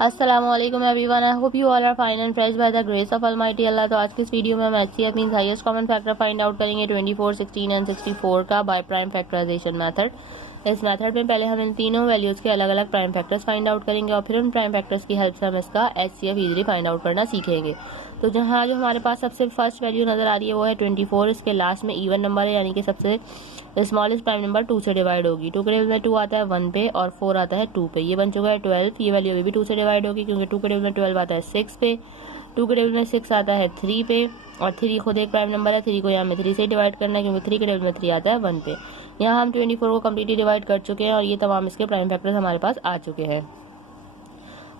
अस्सलामुअलैकुम everyone, I hope you all are fine and fresh by the grace of almighty Allah. तो आज की इस वीडियो में हम HCF means highest common factor find out करेंगे 24, 16 एंड 64 का बाय प्राइम फैक्टराइजेशन मेथड। इस मेथड में पहले हम इन तीनों वैल्यूज के अलग अलग प्राइम फैक्टर्स फाइंड आउट करेंगे और फिर उन प्राइम फैक्टर्स की हेल्प से हम इसका एचसीएफ इजीली फाइंड आउट करना सीखेंगे। तो जहाँ जो हमारे पास सबसे फर्स्ट वैल्यू नजर आ रही है वो है 24। इसके लास्ट में इवन नंबर है, यानी कि सबसे स्मॉलेस्ट प्राइम नंबर 2 से डिवाइड होगी। 2 के टेबल में 2 आता है 1 पे और 4 आता है 2 पे। ये बन चुका है 12। ये वैल्यू अभी भी 2 से डिवाइड होगी क्योंकि 2 के टेबल में 12 आता है 6 पे, 2 के टेबल में 6 आता है 3 पे और 3 खुद एक प्राइम नंबर है। 3 को यहाँ में 3 से डिवाइड करना है क्योंकि 3 के टेबल में 3 आता है 1 पे। यहाँ हम 24 को कम्प्लीटली डिवाइड कर चुके हैं और ये तमाम इसके प्राइम फैक्टर्स हमारे पास आ चुके हैं।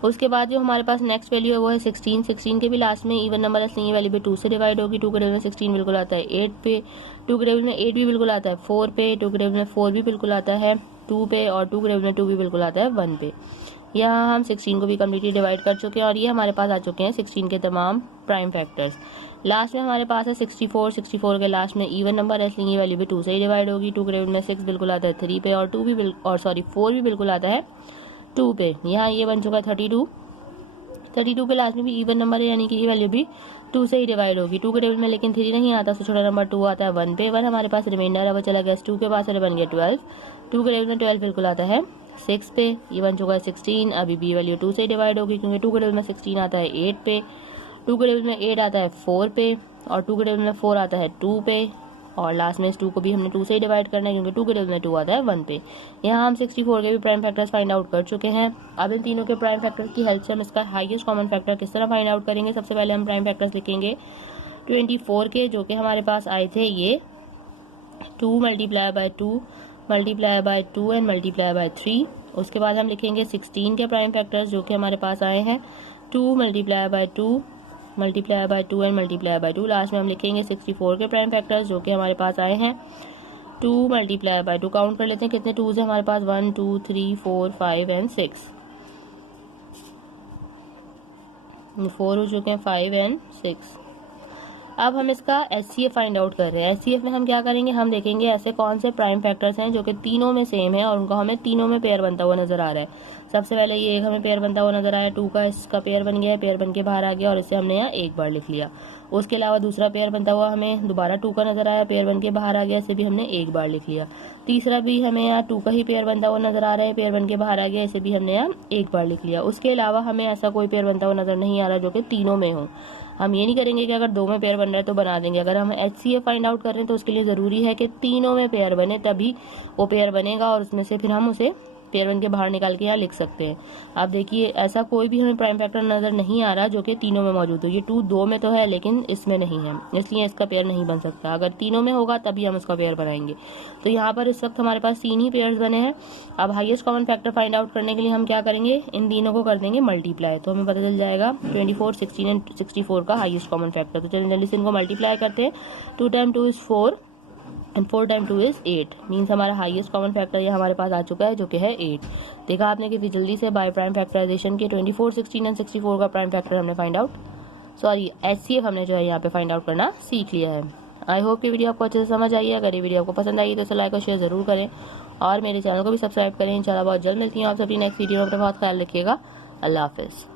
उसके बाद जो हमारे पास नेक्स्ट वैल्यू है वो है 16। 16 के भी लास्ट में इवन नंबर है, इसलिए वैल्यू भी 2 से डिवाइड होगी। 2 के टेबल में 16 बिल्कुल आता है 8 पे, 2 के टेबल में 8 भी बिल्कुल आता है 4 पे, 2 के टेबल में 4 भी बिल्कुल आता है 2 पे और 2 के टेबल में 2 भी बिल्कुल आता है 1 पे। यहाँ हम 16 को भी कम्प्लीटली डिवाइड कर चुके हैं और ये हमारे पास आ चुके हैं 16 के तमाम प्राइम फैक्टर्स। लास्ट में हमारे पास है 64। 64 के लास्ट में इवन नंबर है, इसलिए ये वैल्यू भी 2 से ही डिवाइड होगी। 2 के टेबल में 6 बिल्कुल आता है 3 पे और 4 भी बिल्कुल आता है 2 पे। यहाँ ये बन चुका है 32। 32 के लास्ट में भी इवन नंबर है, यानी कि ये वैल्यू भी 2 से ही डिवाइड होगी। 2 के टेबल में लेकिन 3 नहीं आता, तो छोटा नंबर 2 आता है 1 पे। 1 हमारे पास रिमाइंडर है, वो चला गया 2 के पास और बन गया 12। 2 के टेबल में 12 बिल्कुल आता है 6 पे। ये बन चुका है 16। अभी भी वैल्यू 2 से डिवाइड होगी क्योंकि 2 के टेबल में 16 आता है 8 पे, 2 के टेबल में 8 आता है 4 पे और 2 के टेबल में 4 आता है 2 पे और लास्ट में इस 2 को भी हमने 2 से ही डिवाइड करना है क्योंकि 2 के टेबल में 2 आता है 1 पे। यहाँ हम 64 के भी प्राइम फैक्टर्स फाइंड आउट कर चुके हैं। अब इन तीनों के प्राइम फैक्टर्स की हेल्प से हम इसका हाईएस्ट कॉमन फैक्टर किस तरह फाइंड आउट करेंगे। सबसे पहले हम प्राइम फैक्टर्स लिखेंगे 24 के, जो कि हमारे पास आए थे ये 2 multiply by 2 multiply by 2 and multiply by 3। उसके बाद हम लिखेंगे 16 के प्राइम फैक्टर्स, जो कि हमारे पास आए हैं 2 multiply by 2 multiply by 2 and multiply by 2। Last में हम लिखेंगे 64 के प्राइम फैक्टर्स, जो कि हमारे पास आए हैं 2 मल्टीप्लाई बाय 2। काउंट कर लेते हैं कितने 2s है हमारे पास, 1 2 3 4 5 एंड 6। 4 हो चुके हैं, 5 एंड 6। अब हम इसका एचसीएफ फाइंड आउट कर रहे हैं। एचसीएफ में हम क्या करेंगे, हम देखेंगे ऐसे कौन से प्राइम फैक्टर्स हैं जो कि तीनों में सेम है और उनका हमें तीनों में पेयर बनता हुआ नजर आ रहा है। सबसे पहले ये एक हमें पेयर बनता हुआ नजर आया, 2 का इसका पेयर बन गया है, पेयर बन के बाहर आ गया और इसे हमने यहाँ एक बार लिख लिया। उसके अलावा दूसरा पेयर बनता हुआ हमें दोबारा 2 का नजर आया, पेयर बन के बाहर आ गया, इसे भी हमने एक बार लिख लिया। तीसरा भी हमें यहाँ 2 का ही पेयर बनता हुआ नजर आ रहा है, पेयर बन के बाहर आ गया, इसे भी हमने यहाँ एक बार लिख लिया। उसके अलावा हमें ऐसा कोई पेयर बनता हुआ नजर नहीं आ रहा जो कि तीनों में हो। हम ये नहीं करेंगे कि अगर 2 में पेयर बन रहा है तो बना देंगे। अगर हम एचसीएफ फाइंड आउट कर रहे हैं तो उसके लिए ज़रूरी है कि तीनों में पेयर बने, तभी वो पेयर बनेगा और उसमें से फिर हम उसे पेयर बन के बाहर निकाल के यहाँ लिख सकते हैं। आप देखिए ऐसा कोई भी हमें प्राइम फैक्टर नज़र नहीं आ रहा जो कि तीनों में मौजूद हो। ये 2 2 में तो है लेकिन इसमें नहीं है, इसलिए इसका पेयर नहीं बन सकता। अगर तीनों में होगा तभी हम उसका पेयर बनाएंगे। तो यहाँ पर इस वक्त हमारे पास 3 ही पेयर्स बने हैं। अब highest common factor find out करने के लिए हम क्या करेंगे, इन तीनों को कर देंगे मल्टीप्लाई, तो हमें पता चल जाएगा 24, 16 एंड 64 का हाईएस्ट कॉमन फैक्टर। तो चलिए जल्दी से इनको मल्टीप्लाई करते हैं। 2 time 2 is 4 and 4 time 2 is 8। Means हमारा हाईएस्ट कॉमन फैक्टर ये हमारे पास आ चुका है जो कि है 8। देखा आपने कितनी जल्दी से बाय प्राइम फैक्टराइजेशन के 24, 16 एंड 64 का प्राइम फैक्टर हमने फाइंड आउट, सॉरी एचसीएफ हमने जो है यहाँ पे फाइंड आउट करना सीख लिया है। आई होप कि वीडियो आपको अच्छे से समझ आई है। अगर ये वीडियो आपको पसंद आई तो इसे लाइक और शेयर जरूर करें और मेरे चैनल को भी सब्सक्राइब करें। इंशाल्लाह बहुत जल्द मिलती हूँ आप सभी नेक्स्ट वीडियो में। अपना बहुत ख्याल रखिएगा। अल्लाह हाफिज़।